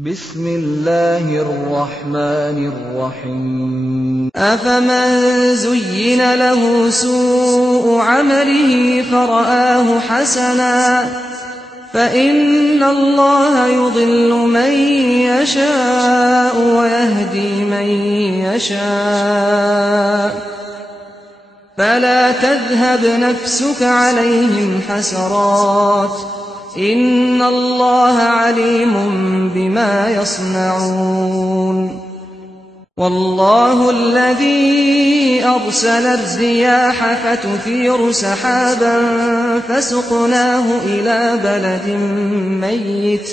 Bismillahirrahmanirrahim. Afaman zuyyina lahu su'u 'amalihi fara'ahu hasana fa innallaha yudhillu man yasha'u wa yahdi man yasha'. Fala tadhhab nafsuka 'alayhim hasarat. Innallaha 'alimun bima yasna'un. Wallahu alladhi arsala ar-riyaha fatuthiru sahaban fasuqnahu ila baladin mayyit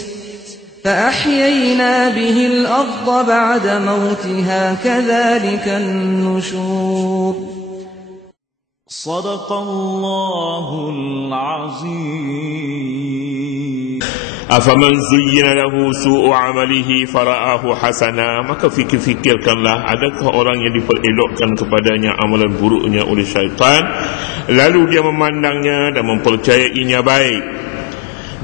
فأحيينا به الأرض بعد موتها كذلك النشور. صدق الله العظيم. Afaman zuyyina lahu su'u 'amalihi fara'ahu hasana, maka fikirkanlah, adakah orang yang diperelokkan kepadanya amalan buruknya oleh syaitan, lalu dia memandangnya dan mempercayainya baik.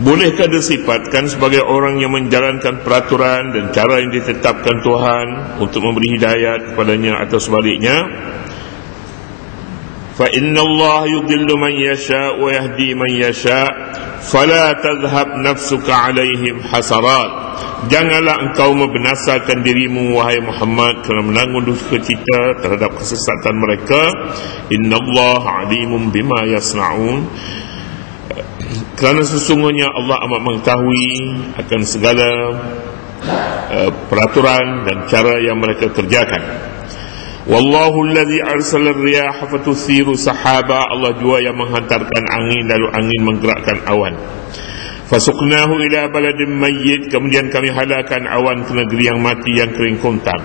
Bolehkah disifatkan sebagai orang yang menjalankan peraturan dan cara yang ditetapkan Tuhan untuk memberi hidayat kepadanya atau sebaliknya? Fa innallaha yudhillu man yasha' wa yahdi man yasha'. Fala tadhhab nafsuka 'alaihim hasarat. Janganlah engkau membinasakan dirimu wahai Muhammad kerana menanggung duka cita terhadap kesesatan mereka. Innallaha 'alimun bima yasna'un. Kerana sesungguhnya Allah amat mengetahui akan segala peraturan dan cara yang mereka kerjakan. Wallahu alladhi arsala ar-riyaha fatuthiru sahaba. Allah jua yang menghantarkan angin, lalu angin menggerakkan awan. Fasuqnahu ila baladin mayyit, kemudian kami halakan awan ke negeri yang mati, yang kering kontang.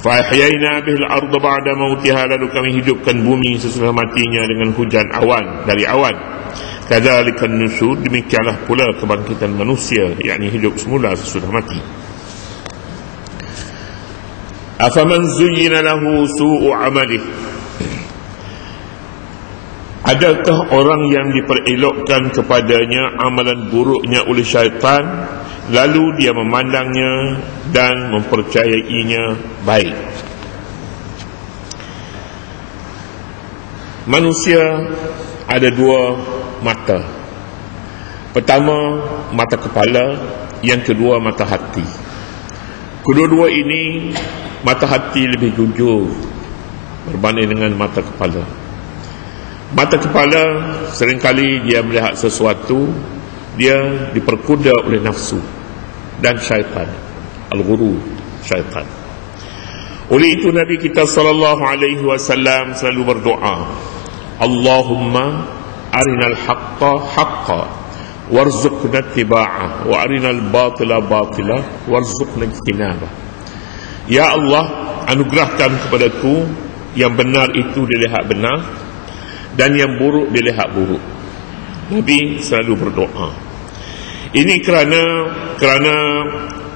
Fa ahyayna bihil arda ba'da mautiha, lalu kami hidupkan bumi sesudah matinya dengan hujan awan dari awan. Kadzalikan nusyur, demikianlah pula kebangkitan manusia, yakni hidup semula sesudah mati. Afaman zuyyina lahu su'u 'amalihi, adakah orang yang diperelokkan kepadanya amalan buruknya oleh syaitan, lalu dia memandangnya dan mempercayainya baik? Manusia ada dua mata. Pertama, mata kepala, yang kedua mata hati. Kedua-dua ini, mata hati lebih jujur berbanding dengan mata kepala. Mata kepala seringkali dia melihat sesuatu, dia diperkuda oleh nafsu dan syaitan, al-ghurur, syaitan. Oleh itu Nabi kita sallallahu alaihi wasallam selalu berdoa, Allahumma arinal haqqa haqqa warzuqna ittiba'ah wa arinal batila batila warzuqna ijtinabah. Ya Allah, anugerahkan kepadaku yang benar itu dilihat benar dan yang buruk dilihat buruk. Nabi selalu berdoa. Ini kerana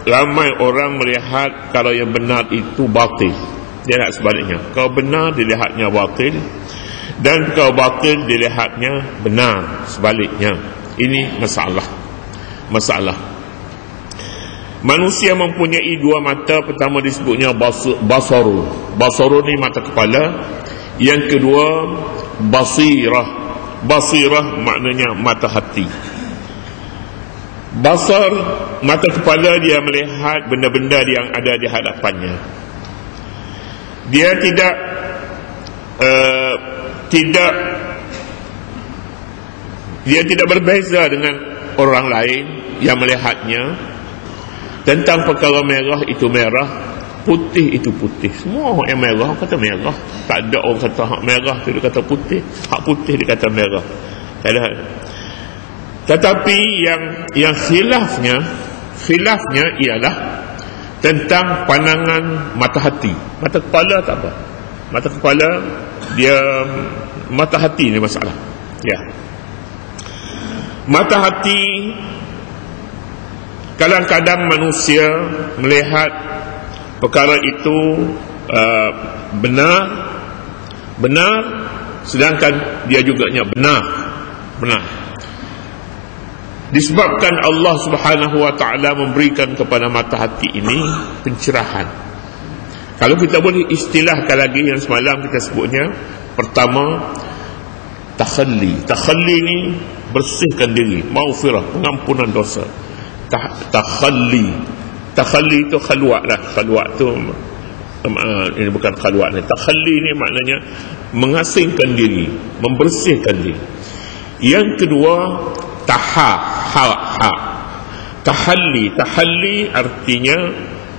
ramai orang melihat kalau yang benar itu batil. Dia nak sebaliknya. Kalau benar dilihatnya batil, dan kalau batil dilihatnya benar, sebaliknya. Ini masalah. Manusia mempunyai dua mata. Pertama disebutnya basaru. Basaru ni mata kepala. Yang kedua basirah. Basirah maknanya mata hati. Basar, mata kepala, dia melihat benda-benda yang ada di hadapannya. Dia tidak berbeza dengan orang lain yang melihatnya. Tentang perkara merah itu merah, putih itu putih. Semua orang yang merah kata merah. Tak ada orang kata hak merah tu dia kata putih, hak putih dia kata merah. Tak ada. Tetapi yang khilafnya ialah tentang pandangan mata hati. Mata kepala tak apa. Mata kepala dia, mata hati ni masalah. Ya. Mata hati, kadang-kadang manusia melihat perkara itu benar, sedangkan dia juga benar. Disebabkan Allah Subhanahu wa ta'ala memberikan kepada mata hati ini pencerahan. Kalau kita boleh istilahkan lagi yang semalam kita sebutnya, pertama, takhalli. Takhalli ni bersihkan diri, maghfirah, pengampunan dosa. Takhalli. Takhalli itu khalwat lah. Khalwat tu ini bukan khalwat ni. Takhalli ni maknanya mengasingkan diri, membersihkan diri. Yang kedua, tahalli. Tahalli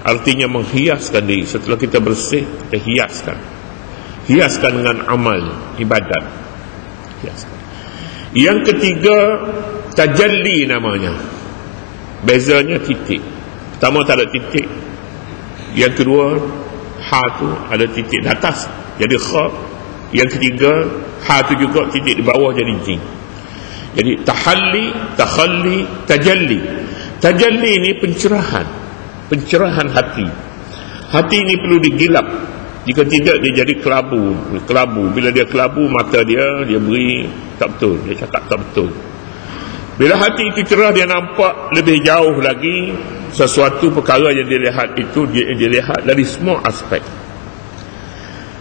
artinya menghiaskan diri. Setelah kita bersih, kita hiaskan dengan amal ibadat. Yang ketiga, tajalli namanya. Bezanya titik. Pertama tak ada titik. Yang kedua, ha tu ada titik di atas, jadi kha. Yang ketiga, ha tu juga titik di bawah, jadi jim. Jadi tahalli, takhalli, tajalli. Tajalli ini pencerahan hati. Hati ini perlu digilap. Jika tidak, dia jadi kelabu. Bila dia kelabu, mata dia beri tak betul, dia cakap tak betul. Bila hati itu cerah, dia nampak lebih jauh lagi. Sesuatu perkara yang dia lihat itu, dia lihat dari semua aspek.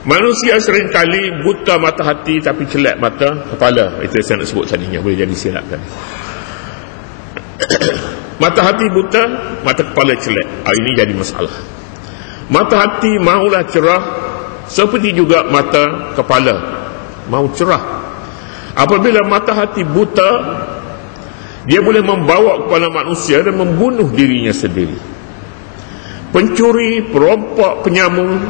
Manusia seringkali buta mata hati tapi celak mata kepala. Itu yang saya nak sebut tadinya, boleh jadi silap tadi. Mata hati buta, mata kepala celak. Ini jadi masalah. Mata hati maulah cerah, seperti juga mata kepala mau cerah. Apabila mata hati buta, dia boleh membawa kepada manusia dan membunuh dirinya sendiri. Pencuri, perompak, penyamun,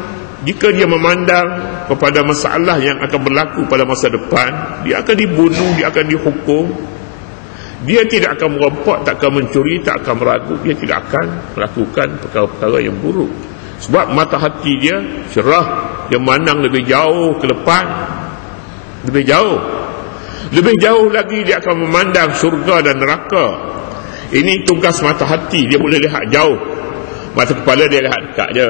jika dia memandang kepada masalah yang akan berlaku pada masa depan, dia akan dibunuh, dia akan dihukum. Dia tidak akan merompak, tak akan mencuri, tak akan meragu. Dia tidak akan melakukan perkara-perkara yang buruk. Sebab mata hati dia cerah, dia memandang lebih jauh ke depan. Lebih jauh lagi dia akan memandang syurga dan neraka. Ini tugas mata hati, dia boleh lihat jauh. Mata kepala dia lihat dekat je,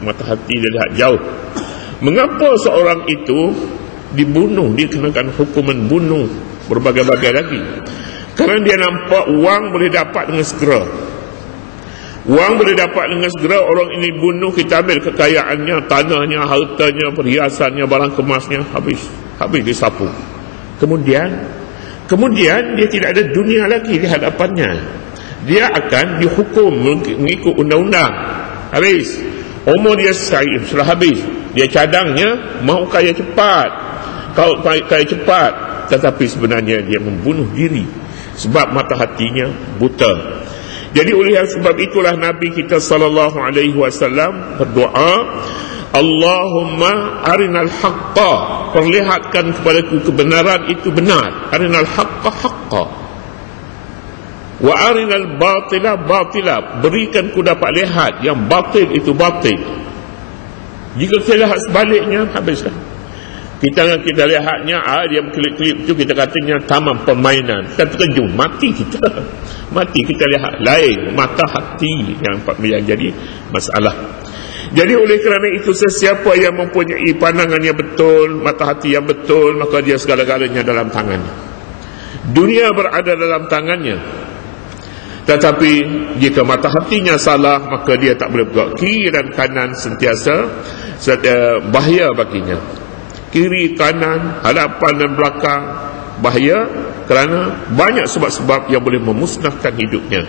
mata hati dia lihat jauh. Mengapa seorang itu dibunuh, dia kenakan hukuman bunuh berbagai-bagai lagi? Kerana dia nampak wang boleh dapat dengan segera. Wang boleh dapat dengan segera, orang ini bunuh, kita ambil kekayaannya, tanahnya, hartanya, perhiasannya, barang kemasnya, habis disapu. Kemudian dia tidak ada dunia lagi di hadapannya. Dia akan dihukum mengikut undang-undang. Habis. Umur dia sudah habis. Dia cadangnya mau kaya cepat. Kalau kaya cepat, tetapi sebenarnya dia membunuh diri sebab mata hatinya buta. Jadi oleh sebab itulah Nabi kita sallallahu alaihi wasallam berdoa, Allahumma arinal haqqa, perlihatkan kepadaku kebenaran itu benar. Arinal haqqa haqqa. Wa arinal batila batila, berikan ku dapat lihat yang batil itu batil. Jika kita lihat sebaliknya, habislah. Kita lihatnya, dia klip-klip itu kita katanya tamam permainan. Kita terkejut, mati kita. Mati kita lihat lain, mata hati yang jadi masalah. Jadi oleh kerana itu, sesiapa yang mempunyai pandangan yang betul, mata hati yang betul, maka dia segala-galanya dalam tangannya. Dunia berada dalam tangannya. Tetapi jika mata hatinya salah, maka dia tak boleh bergerak. Kiri dan kanan sentiasa bahaya baginya. Kiri, kanan, hadapan dan belakang bahaya, kerana banyak sebab-sebab yang boleh memusnahkan hidupnya.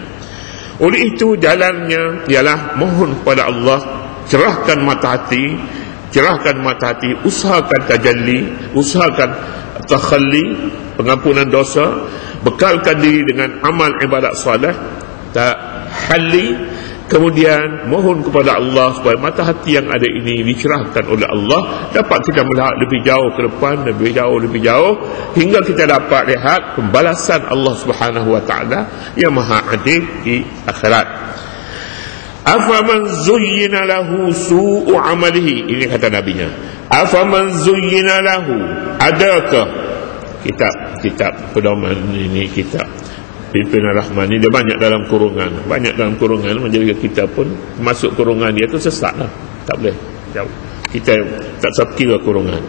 Oleh itu jalannya ialah mohon kepada Allah, cerahkan mata hati, usahakan tajalli, usahakan takhalli, pengampunan dosa, bekalkan diri dengan amal ibadat soleh, tahalli. Kemudian mohon kepada Allah supaya mata hati yang ada ini dicerahkan oleh Allah, dapat kita melihat lebih jauh ke depan, lebih jauh, hingga kita dapat lihat pembalasan Allah Subhanahu wa ta'ala yang maha adil di akhirat. Afaman zuyyina lahu su'u amalihi, ini kata nabinya. Afaman zuyyina lahu, adakah kitab pedoman ini, kitab Pimpinan Rahman ini, dia banyak dalam kurungan, menjadi kita pun masuk kurungan dia tu sesat lah, tak boleh jauh, kita tak sekira kurungan.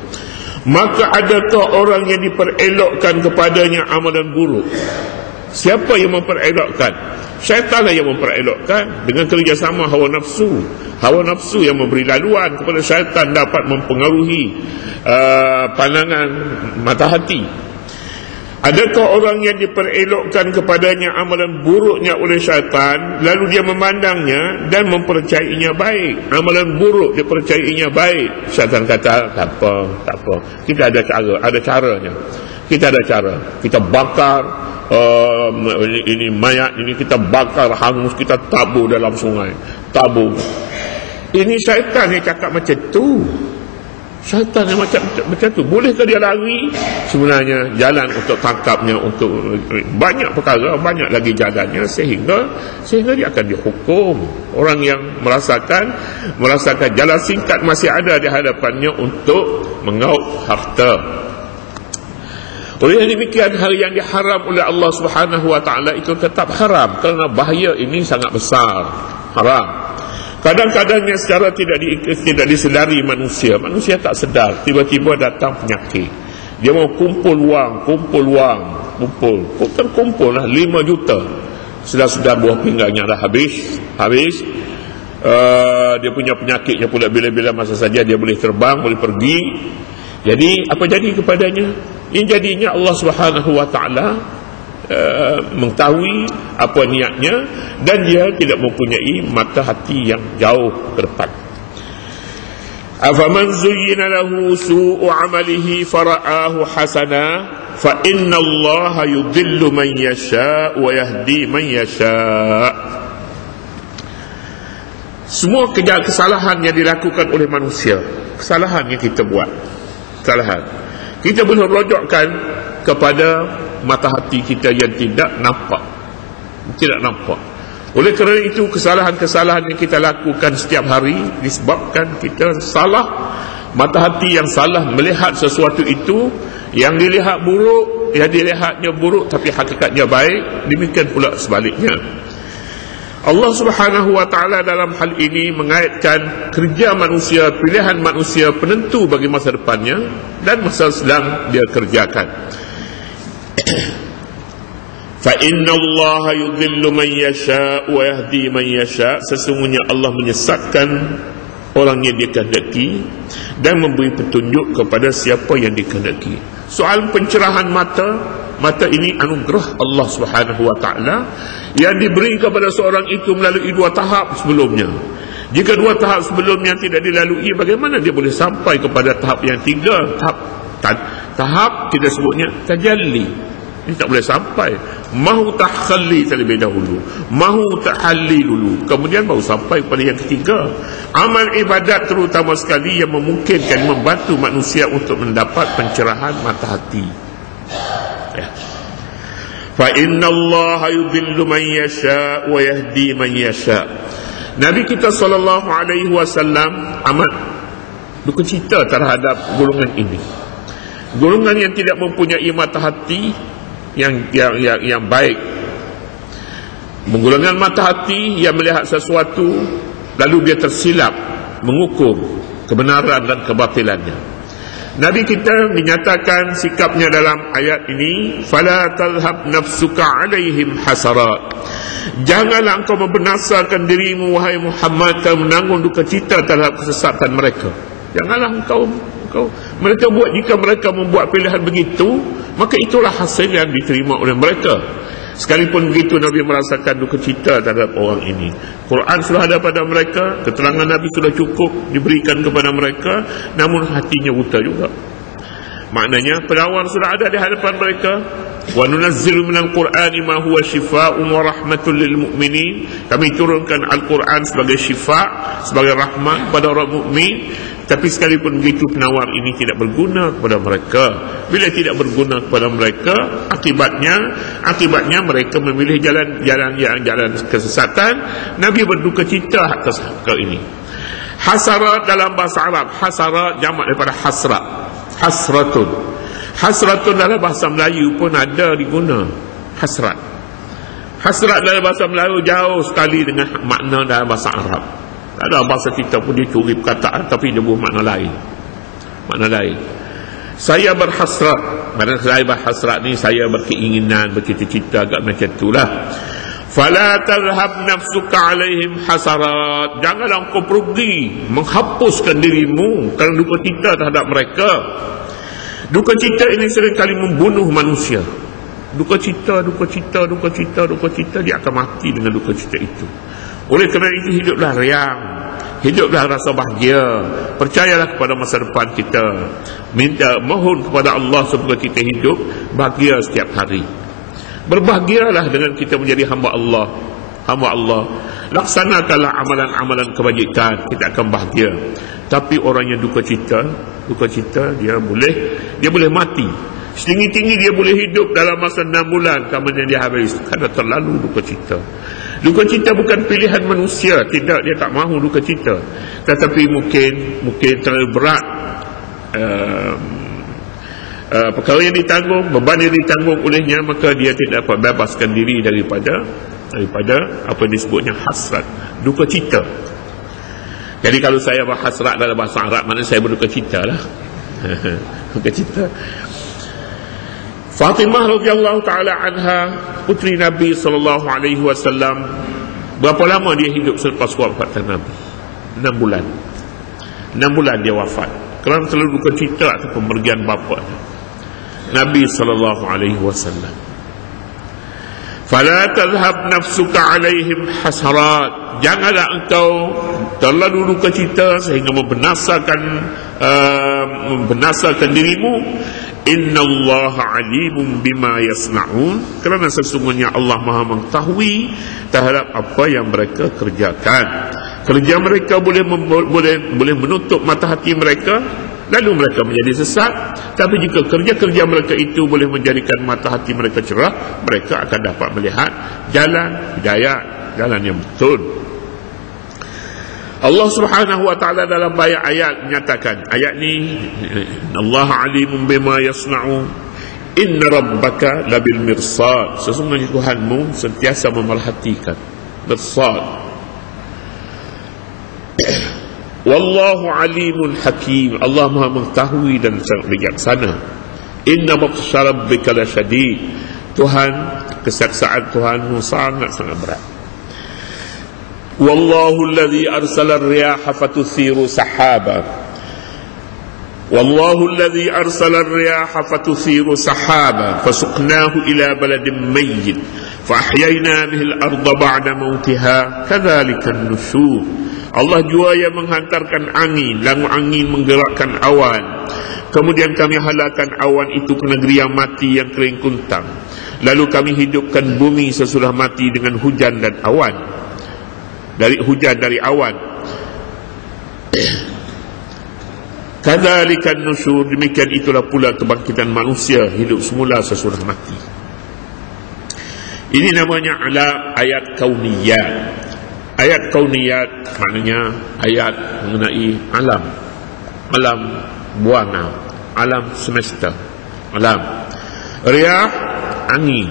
Maka adakah orang yang diperelokkan kepadanya amalan buruk? Siapa yang memperelokkan? Syaitanlah yang memperelokkan dengan kerjasama hawa nafsu. Hawa nafsu yang memberi laluan kepada syaitan dapat mempengaruhi pandangan mata hati. Adakah orang yang diperelokkan kepadanya amalan buruknya oleh syaitan, lalu dia memandangnya dan mempercayainya baik? Amalan buruk dipercayainya baik. Syaitan kata, tak apa. Kita ada caranya. Kita ada cara. Kita bakar ini mayat ini, kita bakar hangus, kita tabur dalam sungai. Tabur. Ini syaitan yang cakap macam tu. Syaitan yang macam tu. Bolehkah dia lari? Sebenarnya jalan untuk tangkapnya, untuk banyak perkara, banyak lagi jalannya, sehingga dia akan dihukum. Orang yang merasakan jalan singkat masih ada di hadapannya untuk mengauk harta. Oleh demikian, hal yang diharam oleh Allah Subhanahu wa taala itu tetap haram, kerana bahaya ini sangat besar. Haram. Kadang-kadangnya secara tidak disedari manusia tak sedar, tiba-tiba datang penyakit. Dia mau kumpul wang, terkumpul lah 5 juta. Sedar buah pinggangnya dah habis. Dia punya penyakitnya pula, bila-bila masa saja dia boleh terbang, boleh pergi. Jadi apa jadi kepadanya? Yang jadinya Allah Subhanahu wa taala mengetahui apa niatnya, dan dia tidak mempunyai mata hati yang jauh ke depan. Afaman zuyyina lahu su'u 'amalihi fara'ahu hasana fa inna Allah yudhillu man yasha' wa yahdi man yasha'. Semua kesalahan yang dilakukan oleh manusia, kesalahan yang kita buat, kesalahan, kita boleh rojokkan kepada mata hati kita yang tidak nampak. Oleh kerana itu, kesalahan-kesalahan yang kita lakukan setiap hari disebabkan kita salah. Mata hati yang salah melihat sesuatu itu, yang dilihat buruk, yang dilihatnya buruk tapi hakikatnya baik. Demikian pula sebaliknya. Allah Subhanahu wa taala dalam hal ini mengaitkan kerja manusia, pilihan manusia penentu bagi masa depannya dan masa sedang dia kerjakan. Fa inna Allah yudhillu man yasha' wa yahdi man yasha'. Sesungguhnya Allah menyesatkan orang yang dia kehendaki dan memberi petunjuk kepada siapa yang dikehendaki. Soal pencerahan mata ini anugerah Allah Subhanahu wa taala yang diberi kepada seorang itu melalui 2 tahap sebelumnya. Jika 2 tahap sebelumnya tidak dilalui, bagaimana dia boleh sampai kepada tahap yang 3? Tahap kita sebutnya tajalli. Ini tak boleh sampai. Mahu takhalli terlebih dahulu, mahu tahalli dulu, kemudian baru sampai kepada yang ketiga. Amal ibadat terutama sekali yang memungkinkan, membantu manusia untuk mendapat pencerahan mata hati. Fa inna Allah yudhillu man yasha' wa yahdi man yasha'. Nabi kita sallallahu alaihi wasallam amat bercita terhadap golongan ini. Golongan yang tidak mempunyai mata hati yang baik. Golongan mata hati yang melihat sesuatu lalu dia tersilap mengukur kebenaran dan kebatilannya. Nabi kita menyatakan sikapnya dalam ayat ini, fala talhab nafsuka alaihim hasarat. Janganlah engkau membinasakan dirimu wahai Muhammad, dan menanggung duka cita terhadap kesesatan mereka. Janganlah engkau mereka buat, jika mereka membuat pilihan begitu, maka itulah hasil yang diterima oleh mereka. Sekalipun begitu, Nabi merasakan duka cita terhadap orang ini. Quran sudah ada pada mereka, keterangan Nabi sudah cukup diberikan kepada mereka, namun hatinya buta juga. Maknanya penawar sudah ada di hadapan mereka. Wa nunazzilu minal Qur'ani ma huwa shifaa'un wa rahmatul lil mu'minin. Kami turunkan Al-Quran sebagai syifa, sebagai rahmat kepada orang mukmin. Tapi sekalipun begitu, penawar ini tidak berguna kepada mereka. Bila tidak berguna kepada mereka, akibatnya mereka memilih jalan kesesatan. Nabi berduka cita atas hal ini. Hasarat dalam bahasa Arab, hasarat jamak daripada hasrat. Hasratun dalam bahasa Melayu pun ada diguna. Hasrat dalam bahasa Melayu jauh sekali dengan makna dalam bahasa Arab. Dalam bahasa kita pun dia curi perkataan, tapi dia buat makna lain. Saya berhasrat Mana saya berhasrat ni, saya berkeinginan, bercita-cita agak macam itulah. Fala tadhhab nafsuka alaihim hasarat. Janganlah engkau pergi menghapuskan dirimu kerana duka cita terhadap mereka. Duka cita ini seringkali membunuh manusia. Duka cita, dia akan mati dengan duka cita itu. Oleh kerana itu, hiduplah riang, hiduplah rasa bahagia, percayalah kepada masa depan kita, mohon kepada Allah supaya kita hidup bahagia setiap hari. Berbahagialah dengan kita menjadi hamba Allah. Hamba Allah, laksanakanlah amalan-amalan kebajikan, kita akan bahagia. Tapi orang yang duka cita, dia boleh mati. Setinggi-tinggi dia boleh hidup dalam masa 6 bulan, kemudian dia habis kerana terlalu duka cita. Duka cita bukan pilihan manusia, tidak, dia tak mahu duka cita. Tetapi mungkin terlalu berat perkara yang ditanggung, beban yang ditanggung olehnya, maka dia tidak dapat bebaskan diri daripada apa yang disebutnya hasrat, duka cita. Jadi kalau saya berhasrat dalam bahasa Arab, mana saya berduka cita lah. Duka cita. Fatimah radhiyallahu taala anha, puteri Nabi sallallahu alaihi wasallam, berapa lama dia hidup selepas wafatan Nabi? 6 bulan. 6 bulan dia wafat kerana terlalu duka cita atas pemergian bapanya Nabi sallallahu alaihi wasallam. Fala tadhhab nafsuka alaihim hasarat. Janganlah engkau terlalu duka cita sehingga membinasakan dirimu. Innallaha alimun bima yasna'un. Kerana sesungguhnya Allah Maha mengetahui terhadap apa yang mereka kerjakan. Kerja mereka boleh menutup mata hati mereka, lalu mereka menjadi sesat. Tapi jika kerja-kerja mereka itu boleh menjadikan mata hati mereka cerah, mereka akan dapat melihat jalan hidayah, jalan yang betul. Allah Subhanahu wa taala dalam banyak ayat menyatakan, ayat ni, Allah alimun bima yasna'un, inna rabbaka labil mirsad. Sesungguhnya Tuhanmu sentiasa memerhatikan. Mirsad. Wallahu alimun hakim. Allah Maha mengetahui dan sangat bijaksana. Inna batsha rabbika lasyadid. Tuhan, kesaksaan Tuhanmu sangat-sangat berat. Wallahu alladhi arsala ar-riyaha fatuthiru sahaba. Wallahu alladhi arsala ar-riyaha fatuthiru sahaba fasuqnahu ila baladin mayyit fa ahyayna bihi al-ardha ba'da mautiha kadzalika an-nusyur. Allah jua yang menghantarkan angin, lalu angin menggerakkan awan. Kemudian kami halalkan awan itu ke negeri yang mati, yang kering kuntang. Lalu kami hidupkan bumi sesudah mati dengan hujan dan awan. Dari awan. Kadzalika an-nusyur, demikian itulah pula kebangkitan manusia hidup semula sesudah mati. Ini namanya ayat kauniyat. Ayat kauniyat maknanya ayat mengenai alam buana, alam semesta, alam. Riyah, angin.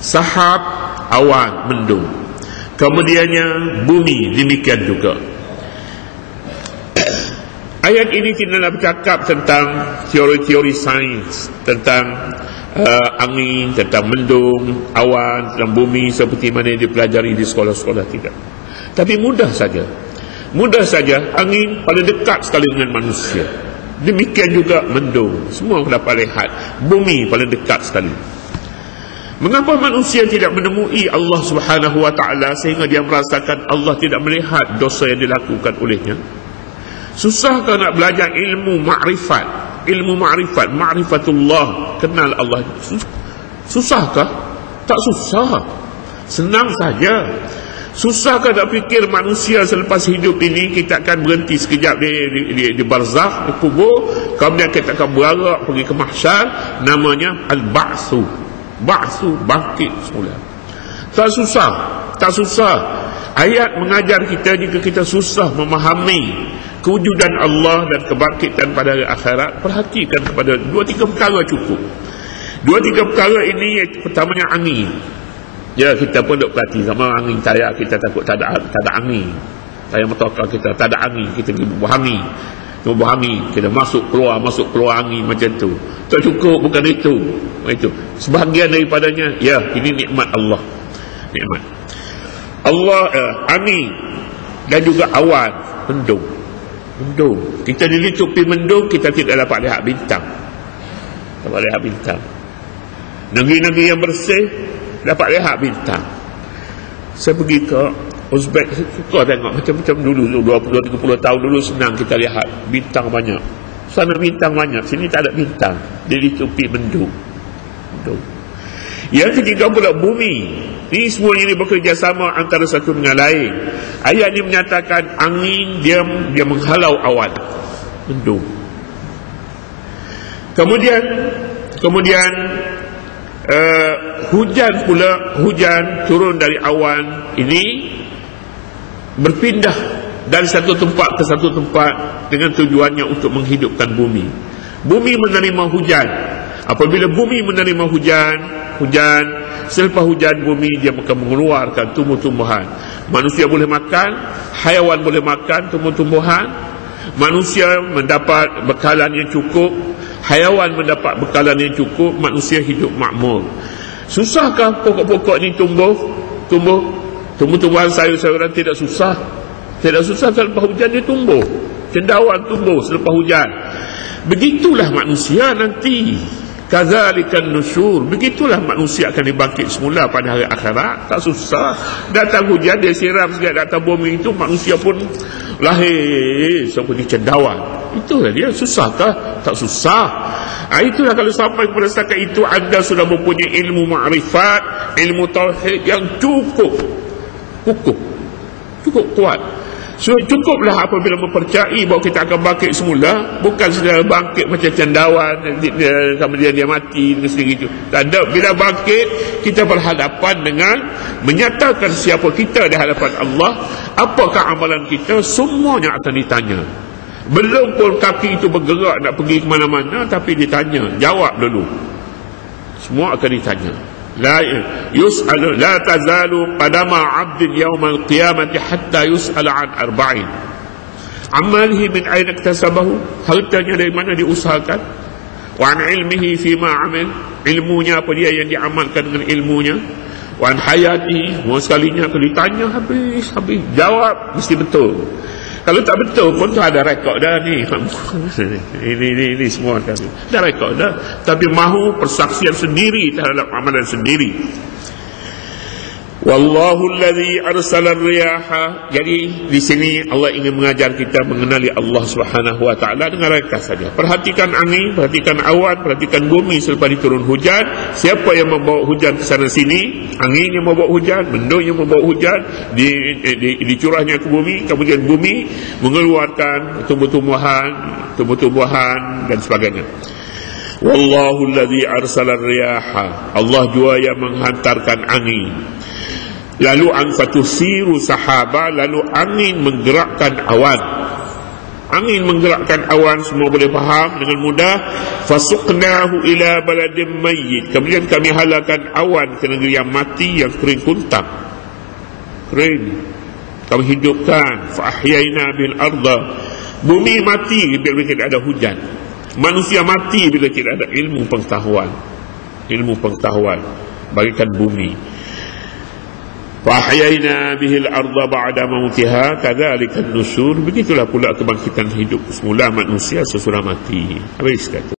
Sahab, awan, mendung. Kemudiannya bumi, demikian juga. Ayat ini tidaklah bercakap tentang teori-teori sains, tentang angin, tentang mendung, awan, tentang bumi seperti mana yang dipelajari di sekolah-sekolah, tidak. Tapi mudah saja angin paling dekat sekali dengan manusia. Demikian juga mendung, semua dapat lihat. Bumi paling dekat sekali. Mengapa manusia tidak menemui Allah Subhanahu wa taala sehingga dia merasakan Allah tidak melihat dosa yang dilakukan olehnya? Susahkah nak belajar ilmu ma'rifat? Ilmu ma'rifatullah, kenal Allah. Susahkah? Tak susah. Senang saja. Susahkah nak fikir manusia selepas hidup ini kita akan berhenti sekejap di barzakh, di kubur, kemudian kita akan bergerak pergi ke mahsyar, namanya al-ba'tsu. Bangkit semula. Tak susah. Ayat mengajar kita jika kita susah memahami kewujudan Allah dan kebangkitan pada hari akhirat, perhatikan kepada 2-3 perkara cukup. 2-3 perkara ini, pertamanya angin. Ya, kita pun duk perhati sama angin tayak, kita takut tak ada angin. Tayak motorkar kita tak ada angin, kita pergi buang angin. tumbuh angin, kena masuk keluar angin macam tu. Tak cukup, bukan itu. Sebahagian daripadanya, ya, ini nikmat Allah. Nikmat Allah, angin dan juga awan, mendung. Kita dilitupi mendung, kita tidak dapat lihat bintang. Negeri-negeri yang bersih dapat lihat bintang. Saya pergi ke Uzbek, suka tengok macam-macam dulu 20-30 tahun dulu, senang kita lihat bintang banyak. Sana bintang banyak, sini tak ada bintang, dilitupi mendung. Yang ketiga pula bumi. Ini semuanya ini bekerjasama antara satu dengan lain. Ayat ini menyatakan angin dia menghalau awan, mendung. Kemudian hujan pula, hujan turun dari awan ini berpindah dari satu tempat ke satu tempat dengan tujuannya untuk menghidupkan bumi. Bumi menerima hujan. Apabila bumi menerima hujan, selepas hujan bumi dia akan mengeluarkan tumbuh-tumbuhan. Manusia boleh makan, haiwan boleh makan tumbuh-tumbuhan. Manusia mendapat bekalan yang cukup, haiwan mendapat bekalan yang cukup, manusia hidup makmur. Susahkah pokok-pokok ini tumbuh? Tumbuh-tumbuhan sayur-sayuran tidak susah. Tidak susah, selepas hujan dia tumbuh. Cendawan tumbuh selepas hujan. Begitulah manusia nanti. Kadzalikan nusyur. Begitulah manusia akan dibangkit semula pada hari akhirat. Tak susah. Datang hujan, dia siram sekejap datang bumi itu, manusia pun lahir seperti cendawan. Itulah dia. Susahkah? Tak susah. Itulah kalau sampai kepada setakat itu anda sudah mempunyai ilmu ma'rifat, ilmu tauhid yang cukup kuat. So, cukuplah apabila mempercayai bahawa kita akan bangkit semula. Bukan sedang bangkit macam cendawan kemudian dia mati dengan sendiri itu. Tak ada. Bila bangkit, kita berhadapan dengan menyatakan siapa kita di hadapan Allah. Apakah amalan kita, semuanya akan ditanya. Belum pun kaki itu bergerak nak pergi ke mana-mana, tapi ditanya. Jawab dulu. Semua akan ditanya. La tazalu qadama 'abdin yawmal qiyamati hatta yus'ala 'an arba'in. Amalihi min ayna iktasabahu, hartanya dari mana diusahakan, wa an ilmihi fima 'amil, ilmunya apa dia yang diamalkan dengan ilmunya, wa an hayatihi, semua sekalinya akan ditanya habis. Jawab mesti betul. Kalau tak betul pun tak ada rekod dah ni. Ini semua kan. Dah rekod dah. Tapi mahu persaksian sendiri terhadap amalan sendiri. Wallahu alladhi arsala riyaha. Jadi di sini Allah ingin mengajar kita mengenali Allah Subhanahu wa taala dengan ringkas saja. Perhatikan angin, perhatikan awan, perhatikan bumi selepas diturun hujan. Siapa yang membawa hujan ke sana sini? Angin yang membawa hujan, mendung yang membawa hujan, dicurahnya ke bumi, kemudian bumi mengeluarkan tumbuh-tumbuhan dan sebagainya. Wallahu alladhi arsala riyaha. Allah jua yang menghantarkan angin. Lalu fatusiru sahaba, lalu angin menggerakkan awan. Angin menggerakkan awan, semua boleh faham dengan mudah. Fasuqnahu ila baladin mayyit. Kemudian kami halakan awan ke negeri yang mati, yang kering kuntang. Kering. Kami hidupkan. Fa ahyayna bil arda. Bumi mati bila tidak ada hujan. Manusia mati bila tidak ada ilmu pengetahuan. Bagikan bumi. Fahyaina bihil arda ba'da mautiha kadzalikan nusyur. Begitulah pula kebangkitan hidup semula manusia sesudah mati. Habis kata.